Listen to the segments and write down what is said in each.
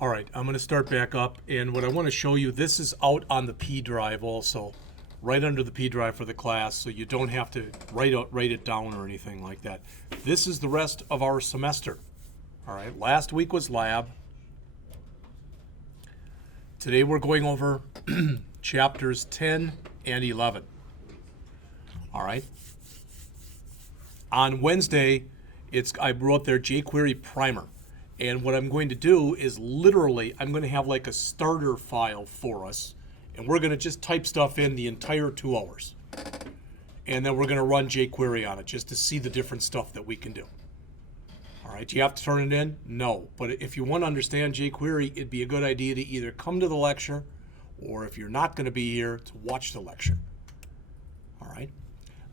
All right, I'm going to start back up, and what I want to show you, this is out on the P drive also, right under the P drive for the class, so you don't have to write it down or anything like that. This is the rest of our semester. All right, last week was lab. Today we're going over chapters 10 and 11. All right. On Wednesday, I wrote their jQuery primer. And what I'm going to do is literally, I'm going to have like a starter file for us. And we're going to just type stuff in the entire 2 hours. And then we're going to run jQuery on it just to see the different stuff that we can do. All right, do you have to turn it in? No. But if you want to understand jQuery, it'd be a good idea to either come to the lecture, or if you're not going to be here, to watch the lecture. All right.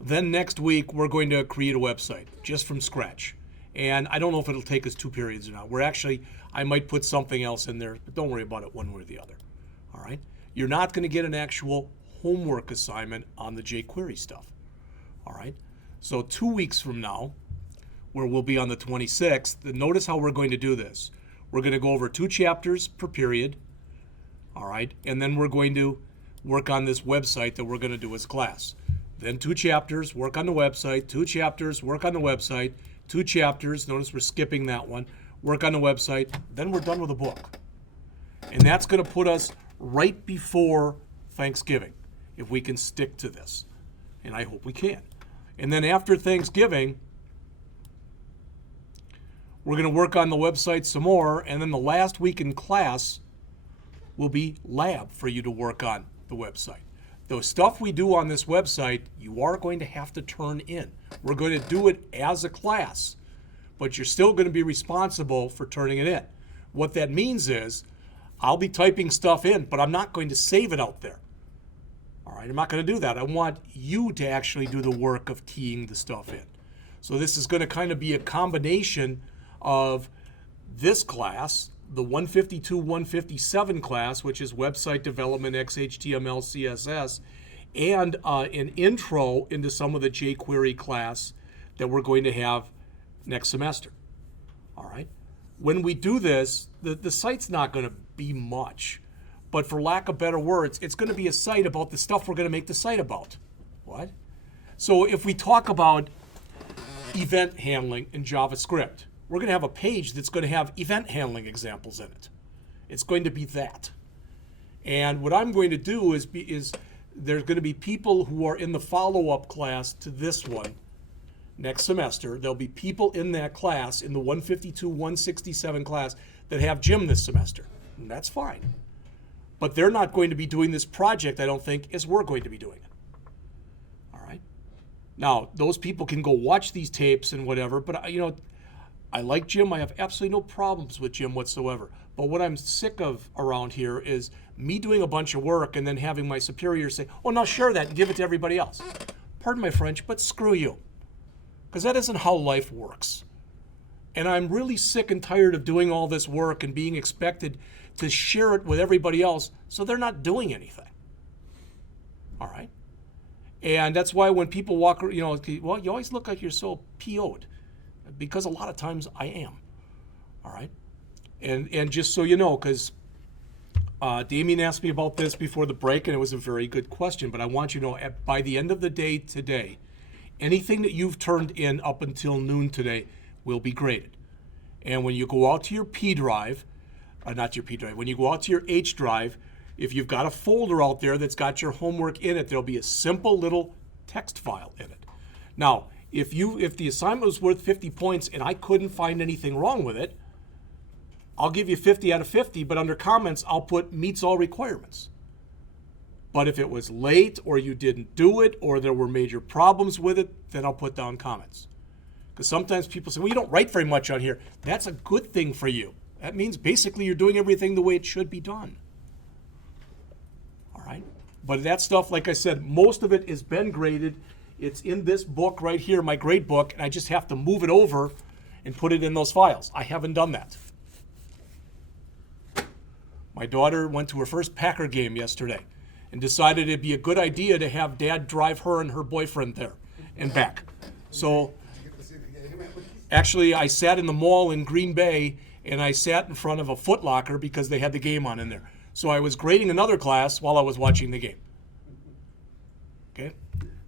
Then next week, we're going to create a website just from scratch. And I don't know if it'll take us 2 periods or not. I might put something else in there, but don't worry about it one way or the other. All right? You're not going to get an actual homework assignment on the jQuery stuff. All right? So 2 weeks from now, where we'll be on the 26th, notice how we're going to do this. We're going to go over 2 chapters per period. All right? And then we're going to work on this website that we're going to do as class. Then 2 chapters, work on the website. 2 chapters, work on the website. 2 chapters, notice we're skipping that one, work on the website, then we're done with the book. And that's going to put us right before Thanksgiving, if we can stick to this. And I hope we can. And then after Thanksgiving, we're going to work on the website some more, and then the last week in class will be lab for you to work on the website. The stuff we do on this website, you are going to have to turn in. We're going to do it as a class, but you're still going to be responsible for turning it in. What that means is I'll be typing stuff in, but I'm not going to save it out there. All right, I'm not going to do that. I want you to actually do the work of keying the stuff in. So this is going to kind of be a combination of this class, the 152, 157 class, which is website development, XHTML, CSS, and an intro into some of the jQuery class that we're going to have next semester. All right. When we do this, the site's not going to be much, but for lack of better words, it's going to be a site about the stuff we're going to make the site about. What? So if we talk about event handling in JavaScript, we're going to have a page that's going to have event handling examples in it. It's going to be that. And what I'm going to do is there's going to be people who are in the follow-up class to this one next semester. There'll be people in that class, in the 152, 167 class, that have gym this semester. And that's fine. But they're not going to be doing this project, I don't think, as we're going to be doing it. All right? Now, those people can go watch these tapes and whatever, but I like gym. I have absolutely no problems with gym whatsoever. But what I'm sick of around here is me doing a bunch of work and then having my superiors say, oh, now share that and give it to everybody else. Pardon my French, but screw you. Because that isn't how life works. And I'm really sick and tired of doing all this work and being expected to share it with everybody else, so they're not doing anything. All right? And that's why when people walk, well, you always look like you're so PO'd. Because a lot of times I am. All right? And just so you know, because Damien asked me about this before the break, and it was a very good question, but I want you to know, by the end of the day today, anything that you've turned in up until noon today will be graded. And when you go out to your P drive, not your P drive, when you go out to your H drive, if you've got a folder out there that's got your homework in it, there'll be a simple little text file in it. Now, if the assignment was worth 50 points and I couldn't find anything wrong with it, I'll give you 50 out of 50, but under comments, I'll put meets all requirements. But if it was late or you didn't do it or there were major problems with it, then I'll put down comments. Because sometimes people say, well, you don't write very much on here. That's a good thing for you. That means basically you're doing everything the way it should be done. All right? But that stuff, like I said, most of it has been graded. It's in this book right here, my grade book, and I just have to move it over and put it in those files. I haven't done that. My daughter went to her first Packer game yesterday and decided it'd be a good idea to have Dad drive her and her boyfriend there and back. So Actually, I sat in the mall in Green Bay, and I sat in front of a Foot Locker because they had the game on in there. So I was grading another class while I was watching the game. Okay?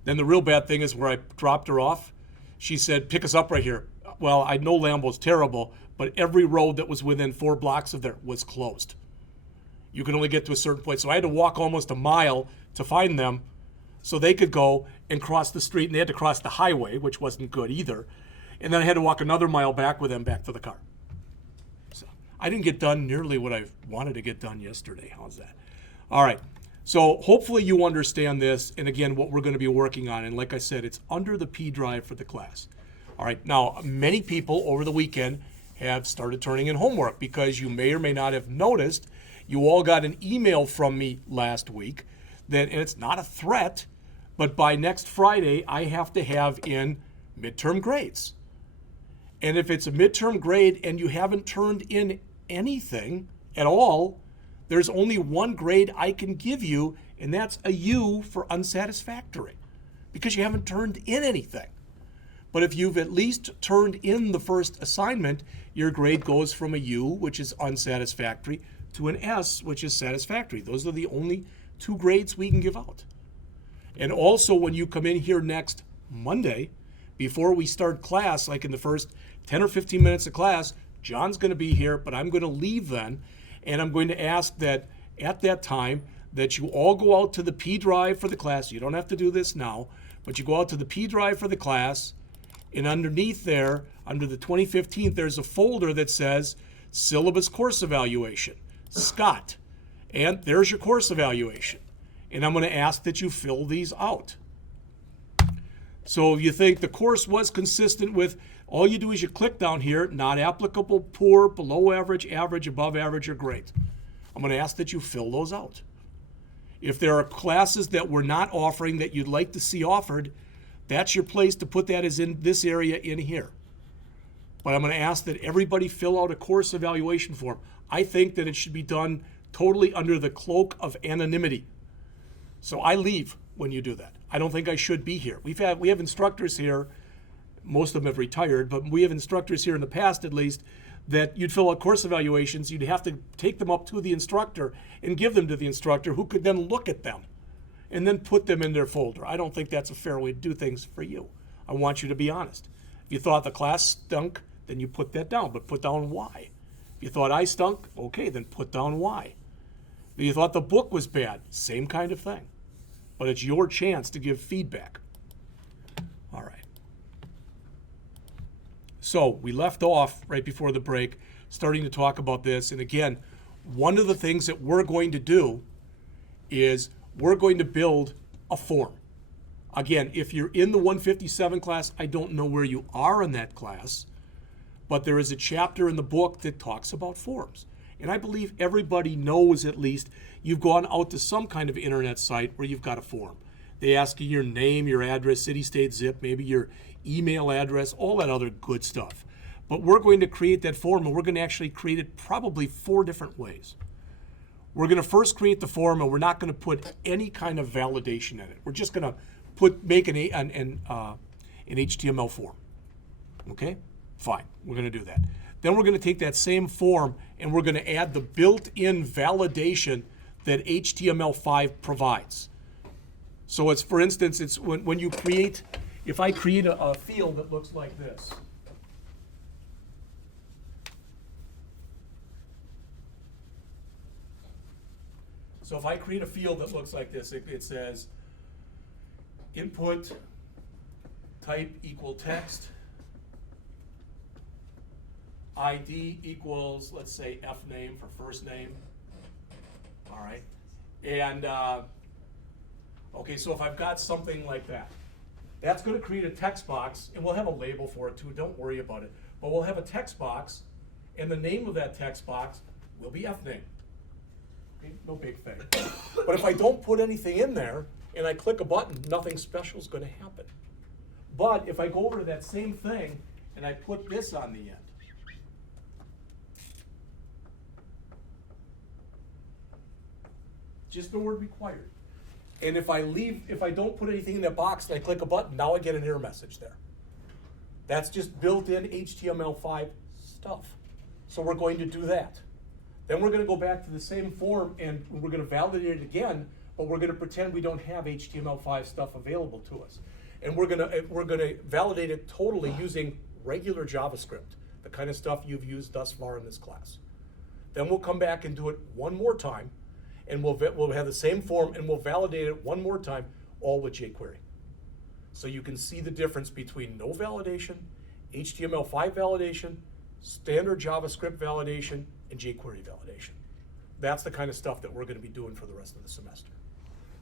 Then the real bad thing is where I dropped her off. She said, pick us up right here. Well, I know Lambeau's terrible, but every road that was within 4 blocks of there was closed. You could only get to a certain point. So I had to walk almost a mile to find them so they could go and cross the street. And they had to cross the highway, which wasn't good either. And then I had to walk another mile back with them back to the car. So I didn't get done nearly what I wanted to get done yesterday. How's that? All right. So hopefully you understand this. And again, what we're going to be working on. And like I said, it's under the P drive for the class. All right. Now, many people over the weekend have started turning in homework because you may or may not have noticed you all got an email from me last week that, and it's not a threat, but by next Friday, I have to have in midterm grades. And if it's a midterm grade and you haven't turned in anything at all, there's only one grade I can give you, and that's a U for unsatisfactory, because you haven't turned in anything. But if you've at least turned in the first assignment, your grade goes from a U, which is unsatisfactory, to an S, which is satisfactory. Those are the only 2 grades we can give out. And also, when you come in here next Monday, before we start class, like in the first 10 or 15 minutes of class, John's going to be here, but I'm going to leave then, and I'm going to ask that at that time that you all go out to the P drive for the class. You don't have to do this now, but you go out to the P drive for the class, and underneath there, under the 2015, there's a folder that says Syllabus Course Evaluation, Scott. And there's your course evaluation. And I'm going to ask that you fill these out. So if you think the course was consistent with, all you do is you click down here, not applicable, poor, below average, average, above average, or great. I'm going to ask that you fill those out. If there are classes that we're not offering that you'd like to see offered, that's your place to put that, is in this area in here. But I'm going to ask that everybody fill out a course evaluation form. I think that it should be done totally under the cloak of anonymity. So I leave when you do that. I don't think I should be here. We have instructors here, most of them have retired, but we have instructors here in the past at least, that you'd fill out course evaluations, you'd have to take them up to the instructor and give them to the instructor, who could then look at them and then put them in their folder. I don't think that's a fair way to do things for you. I want you to be honest. If you thought the class stunk, then you put that down, but put down why. If you thought I stunk, okay, then put down why. If you thought the book was bad, same kind of thing. But it's your chance to give feedback. All right. So we left off right before the break, starting to talk about this. And again, one of the things that we're going to do is we're going to build a form. Again, if you're in the 157 class, I don't know where you are in that class, but there is a chapter in the book that talks about forms. And I believe everybody knows, at least, you've gone out to some kind of internet site where you've got a form. They ask you your name, your address, city, state, zip, maybe your email address, all that other good stuff. But we're going to create that form, and we're going to actually create it probably 4 different ways. We're going to first create the form, and we're not going to put any kind of validation in it. We're just going to make an HTML form. Okay? Fine. We're going to do that. Then we're going to take that same form and we're going to add the built-in validation that HTML5 provides. So it's, for instance, it's when you create, if I create a field that looks like this. So if I create a field that looks like this, it says input type equal text, ID equals, let's say, F name for first name. All right. And, okay, so if I've got something like that, that's going to create a text box, and we'll have a label for it too. Don't worry about it. But we'll have a text box, and the name of that text box will be F name. Okay, no big thing. But if I don't put anything in there, and I click a button, nothing special is going to happen. But if I go over to that same thing, and I put this on the end, just the word required. And if I don't put anything in that box and I click a button, now I get an error message there. That's just built-in HTML5 stuff. So we're going to do that. Then we're going to go back to the same form and we're going to validate it again, but we're going to pretend we don't have HTML5 stuff available to us. And we're going to validate it totally using regular JavaScript, the kind of stuff you've used thus far in this class. Then we'll come back and do it one more time, and we'll have the same form, and we'll validate it one more time, all with jQuery. So you can see the difference between no validation, HTML5 validation, standard JavaScript validation, and jQuery validation. That's the kind of stuff that we're going to be doing for the rest of the semester.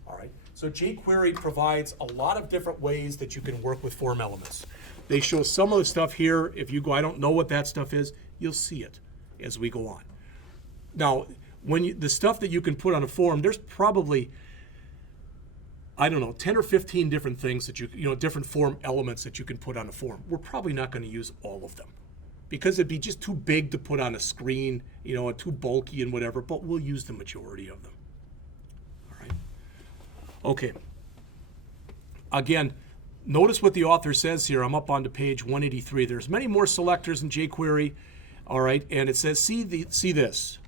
All right, so jQuery provides a lot of different ways that you can work with form elements. They show some of the stuff here. If you go, I don't know what that stuff is, you'll see it as we go on. Now, the stuff that you can put on a form, there's probably, I don't know, 10 or 15 different things that different form elements that you can put on a form. We're probably not going to use all of them because it'd be just too big to put on a screen, and too bulky and whatever, but we'll use the majority of them. All right. Okay. Again, notice what the author says here. I'm up onto page 183. There's many more selectors in jQuery, all right, and it says, see this.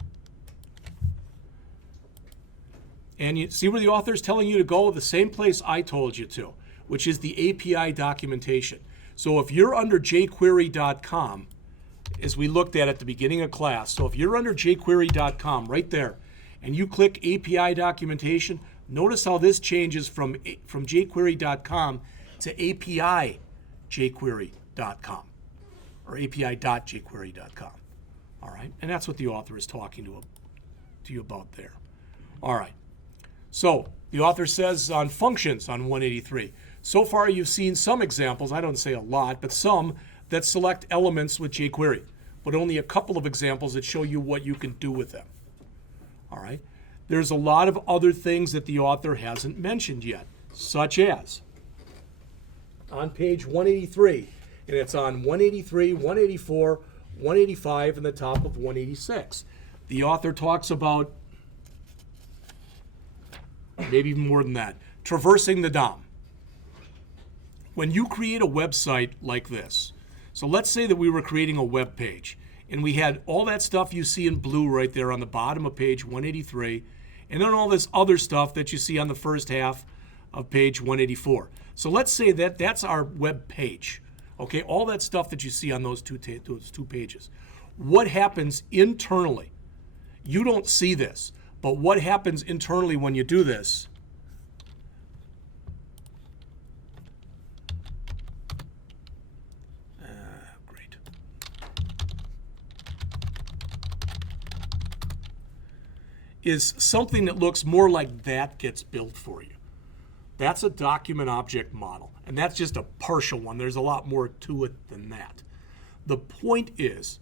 And you see where the author is telling you to go? The same place I told you to, which is the API documentation. So if you're under jQuery.com, as we looked at the beginning of class, so if you're under jQuery.com right there, and you click API documentation, notice how this changes from jQuery.com to API jQuery.com, or API.jQuery.com. All right, and that's what the author is talking to you about there. All right. So the author says on functions on 183, so far you've seen some examples, I don't say a lot, but some that select elements with jQuery, but only a couple of examples that show you what you can do with them. All right. There's a lot of other things that the author hasn't mentioned yet, such as on page 183, and it's on 183, 184, 185, and the top of 186. The author talks about, maybe even more than that, traversing the DOM. When you create a website like this, so let's say that we were creating a web page, and we had all that stuff you see in blue right there on the bottom of page 183, and then all this other stuff that you see on the first half of page 184. So let's say that that's our web page. Okay, all that stuff that you see on those two pages. What happens internally? You don't see this. But what happens internally when you do this? Great. Is something that looks more like that gets built for you. That's a document object model, and that's just a partial one. There's a lot more to it than that. The point is,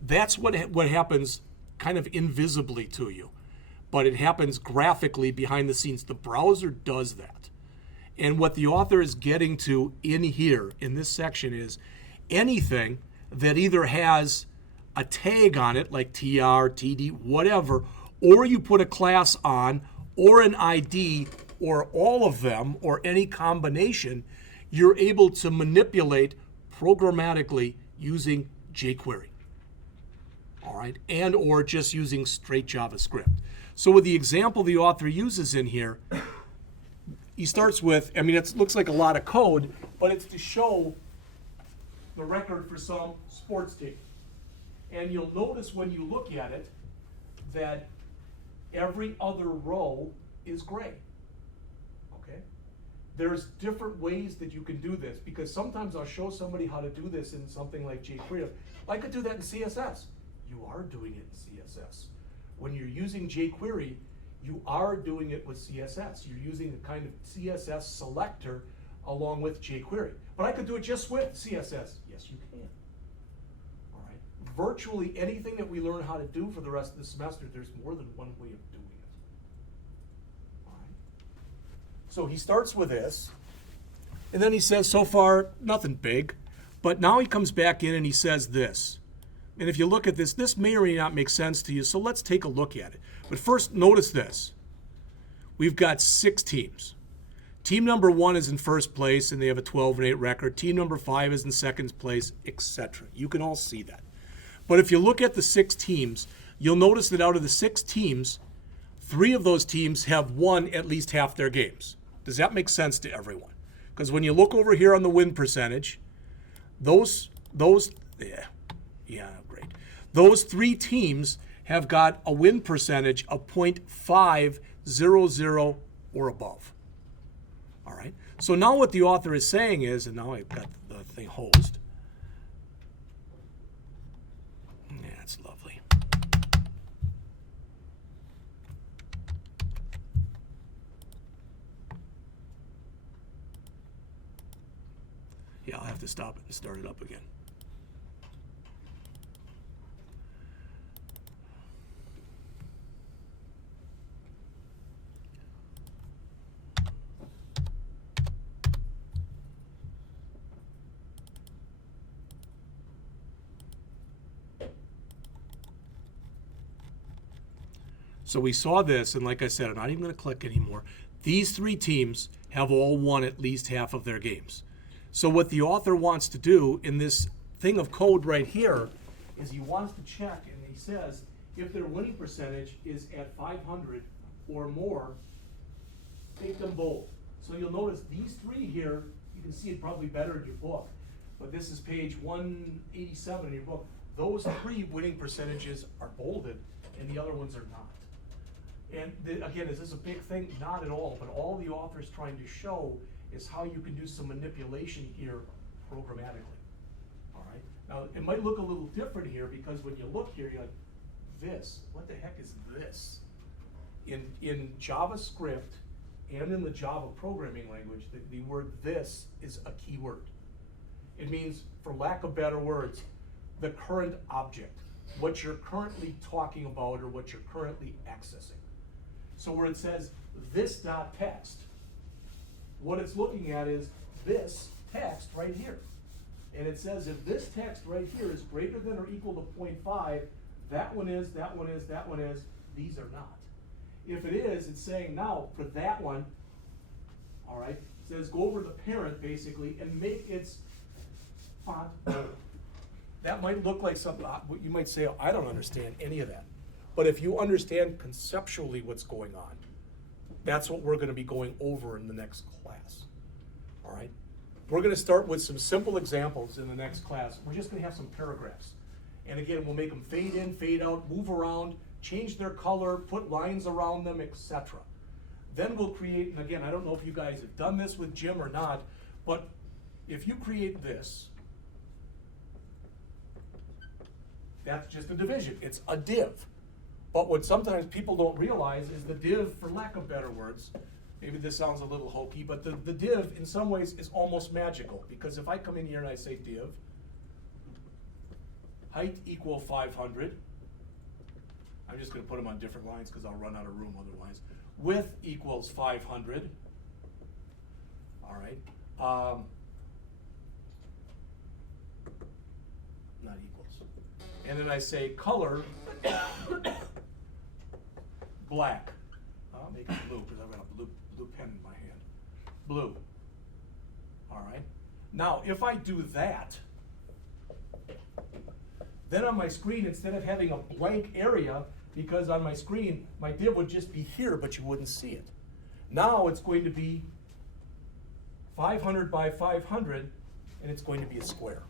that's what happens kind of invisibly to you. But it happens graphically behind the scenes. The browser does that. And what the author is getting to in here, in this section, is anything that either has a tag on it, like TR, TD, whatever, or you put a class on, or an ID, or all of them, or any combination, you're able to manipulate programmatically using jQuery. All right, and or just using straight JavaScript. So with the example the author uses in here, he starts with, it looks like a lot of code, but it's to show the record for some sports team. And you'll notice when you look at it that every other row is gray. Okay? There's different ways that you can do this, because sometimes I'll show somebody how to do this in something like jQuery. I could do that in CSS. You are doing it in CSS. When you're using jQuery, you are doing it with CSS. You're using a kind of CSS selector along with jQuery. But I could do it just with CSS. Yes, you can. All right. Virtually anything that we learn how to do for the rest of the semester, there's more than one way of doing it. All right. So he starts with this, and then he says, so far, nothing big. But now he comes back in and he says this. And if you look at this, this may or may not make sense to you, so let's take a look at it. But first, notice this. We've got 6 teams. Team number 1 is in first place and they have a 12-8 record. Team number 5 is in second place, etc. You can all see that. But if you look at the 6 teams, you'll notice that out of the 6 teams, 3 of those teams have won at least half their games. Does that make sense to everyone? Because when you look over here on the win percentage, those 3 teams have got a win percentage of .500 or above. All right. So now what the author is saying is, and now I've got the thing hosed. Yeah, that's lovely. Yeah, I'll have to stop it and start it up again. So we saw this, and like I said, I'm not even going to click anymore. These 3 teams have all won at least half of their games. So what the author wants to do in this thing of code right here is he wants to check, and he says, if their winning percentage is at 500 or more, take them bold. So you'll notice these 3 here, you can see it probably better in your book, but this is page 187 in your book. Those 3 winning percentages are bolded, and the other ones are not. And again, is this a big thing? Not at all, but all the author's trying to show is how you can do some manipulation here programmatically. All right. Now, it might look a little different here because when you look here, you're like, this, what the heck is this? In JavaScript and in the Java programming language, the word this is a key word. It means, for lack of better words, the current object, what you're currently talking about or what you're currently accessing. So where it says this.text, what it's looking at is this text right here. And it says if this text right here is greater than or equal to 0.5, that one is, that one is, that one is, these are not. If it is, it's saying now for that one, all right, it says go over the parent basically and make its font bold. That might look like something, you might say, oh, I don't understand any of that. But if you understand conceptually what's going on, that's what we're going to be going over in the next class. All right? We're going to start with some simple examples in the next class. We're just going to have some paragraphs. And again, we'll make them fade in, fade out, move around, change their color, put lines around them, etc. Then we'll create, and again, I don't know if you guys have done this with Jim or not, but if you create this, that's just a division. It's a div. But what sometimes people don't realize is the div, for lack of better words, maybe this sounds a little hokey, but the div in some ways is almost magical. Because if I come in here and I say div, height equal 500, I'm just going to put them on different lines because I'll run out of room otherwise. Width equals 500. All right. Not equals. And then I say color black. I'll make it blue because I've got a blue pen in my hand. Blue. All right. Now, if I do that, then on my screen, instead of having a blank area, because on my screen, my div would just be here, but you wouldn't see it. Now it's going to be 500 by 500, and it's going to be a square.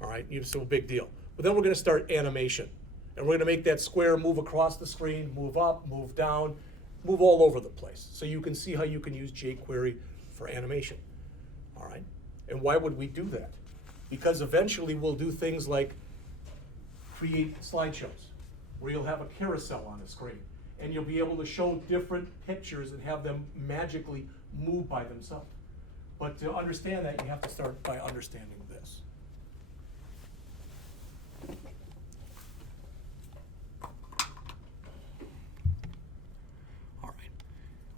All right, so a big deal. But then we're going to start animation. And we're going to make that square move across the screen, move up, move down, move all over the place. So you can see how you can use jQuery for animation. All right? And why would we do that? Because eventually we'll do things like create slideshows, where you'll have a carousel on the screen. And you'll be able to show different pictures and have them magically move by themselves. But to understand that, you have to start by understanding this.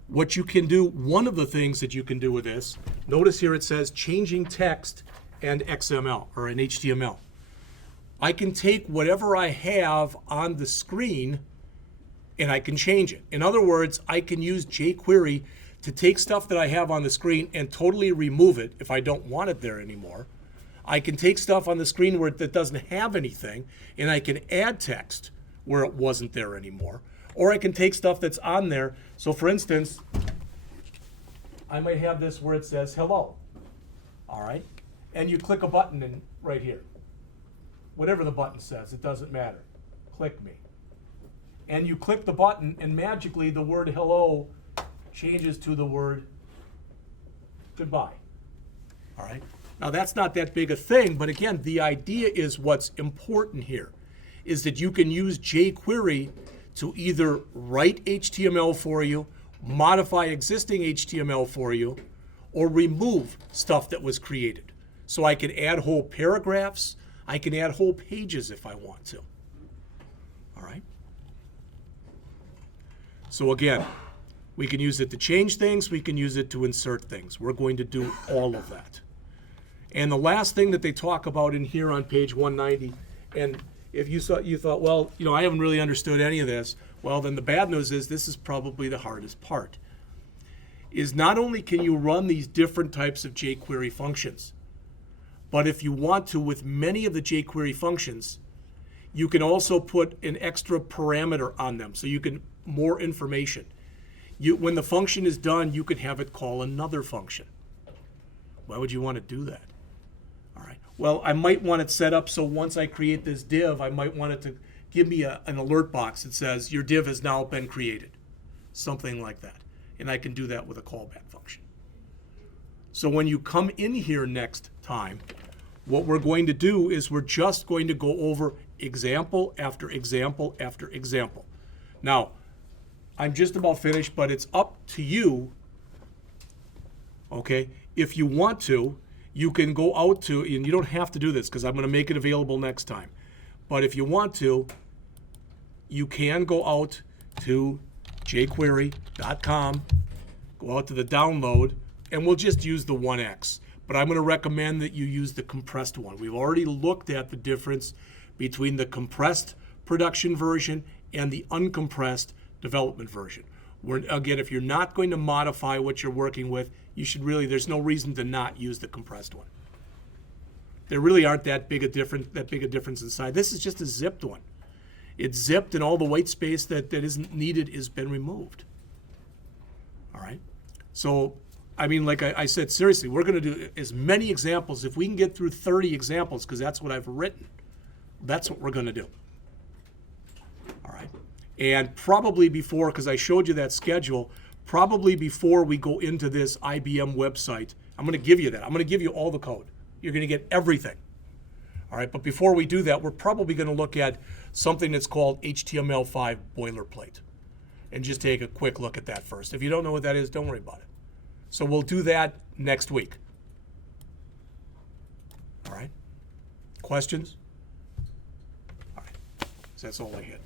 What you can do, one of the things that you can do with this, notice here it says changing text and XML or an HTML. I can take whatever I have on the screen and I can change it. In other words, I can use jQuery to take stuff that I have on the screen and totally remove it if I don't want it there anymore. I can take stuff on the screen that doesn't have anything, and I can add text where it wasn't there anymore. Or I can take stuff that's on there. So for instance, I might have this where it says hello. All right? And you click a button in right here. Whatever the button says, it doesn't matter. Click me. And you click the button, and magically the word hello changes to the word goodbye. All right? Now that's not that big a thing, but again, the idea is what's important here is that you can use jQuery to either write HTML for you, modify existing HTML for you, or remove stuff that was created. So I can add whole paragraphs, I can add whole pages if I want to. All right? So again, we can use it to change things, we can use it to insert things. We're going to do all of that. And the last thing that they talk about in here on page 190, and if you thought, well, I haven't really understood any of this, well, then the bad news is this is probably the hardest part, is not only can you run these different types of jQuery functions, but if you want to, with many of the jQuery functions, you can also put an extra parameter on them, so you can more information. When the function is done, you can have it call another function. Why would you want to do that? All right. Well, I might want it set up so once I create this div, I might want it to give me an alert box that says your div has now been created, something like that. And I can do that with a callback function. So when you come in here next time, what we're going to do is we're just going to go over example after example after example. Now, I'm just about finished, but it's up to you. Okay, if you want to, you can go out to, and you don't have to do this because I'm going to make it available next time. But if you want to, you can go out to jQuery.com, go out to the download, and we'll just use the 1x. But I'm going to recommend that you use the compressed one. We've already looked at the difference between the compressed production version and the uncompressed development version. Again, if you're not going to modify what you're working with, you should really, there's no reason to not use the compressed one. There really aren't that big a difference inside. This is just a zipped one. It's zipped and all the white space that isn't needed has been removed. All right? So, I mean, like I said, seriously, we're going to do as many examples. If we can get through 30 examples, because that's what I've written, that's what we're going to do. All right? And probably before, because I showed you that schedule, probably before we go into this IBM website, I'm going to give you that. I'm going to give you all the code. You're going to get everything. All right, but before we do that, we're probably going to look at something that's called HTML5 boilerplate and just take a quick look at that first. If you don't know what that is, don't worry about it. So we'll do that next week. All right? Questions? All right. So that's all I had.